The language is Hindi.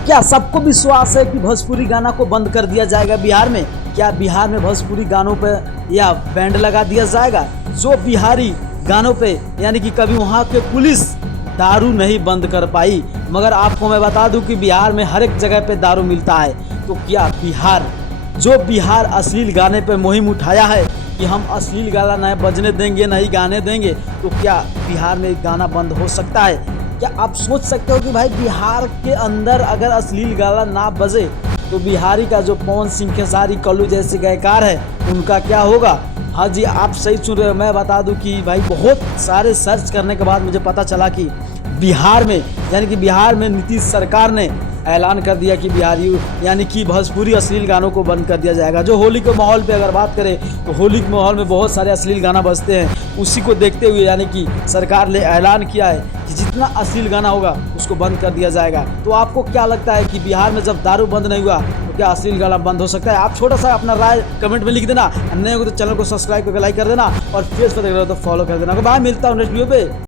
क्या सबको विश्वास है कि भोजपुरी गाना को बंद कर दिया जाएगा बिहार में? क्या बिहार में भोजपुरी गानों पे या बैंड लगा दिया जाएगा? जो बिहारी गानों पे यानी कि कभी वहाँ के पुलिस दारू नहीं बंद कर पाई, मगर आपको मैं बता दूं कि बिहार में हर एक जगह पे दारू मिलता है। तो क्या बिहार अश्लील गाने पे मुहिम उठाया है कि हम अश्लील गाना नहीं बजने देंगे, नहीं गाने देंगे, तो क्या बिहार में गाना बंद हो सकता है? क्या आप सोच सकते हो कि भाई बिहार के अंदर अगर अश्लील गाना ना बजे तो बिहारी का जो पवन सिंह खेसारी कल्लू जैसे गायकार है उनका क्या होगा? हाँ जी, आप सही सुन रहे हो। मैं बता दूं कि भाई बहुत सारे सर्च करने के बाद मुझे पता चला कि बिहार में नीतीश सरकार ने ऐलान कर दिया कि बिहारी यानी कि भोजपुरी अश्लील गानों को बंद कर दिया जाएगा। जो होली के माहौल पे अगर बात करें तो होली के माहौल में बहुत सारे अश्लील गाना बजते हैं, उसी को देखते हुए यानी कि सरकार ने ऐलान किया है कि जितना अश्लील गाना होगा उसको बंद कर दिया जाएगा। तो आपको क्या लगता है कि बिहार में जब दारू बंद नहीं हुआ तो क्या अश्लील गाना बंद हो सकता है? आप छोटा सा अपना राय कमेंट में लिख देना। नए हो तो चैनल को सब्सक्राइब करके लाइक कर देना और फेसबुक पर देख रहे हो तो फॉलो कर देना। बाय, मिलता हूँ नेक्स्ट वीडियो पे।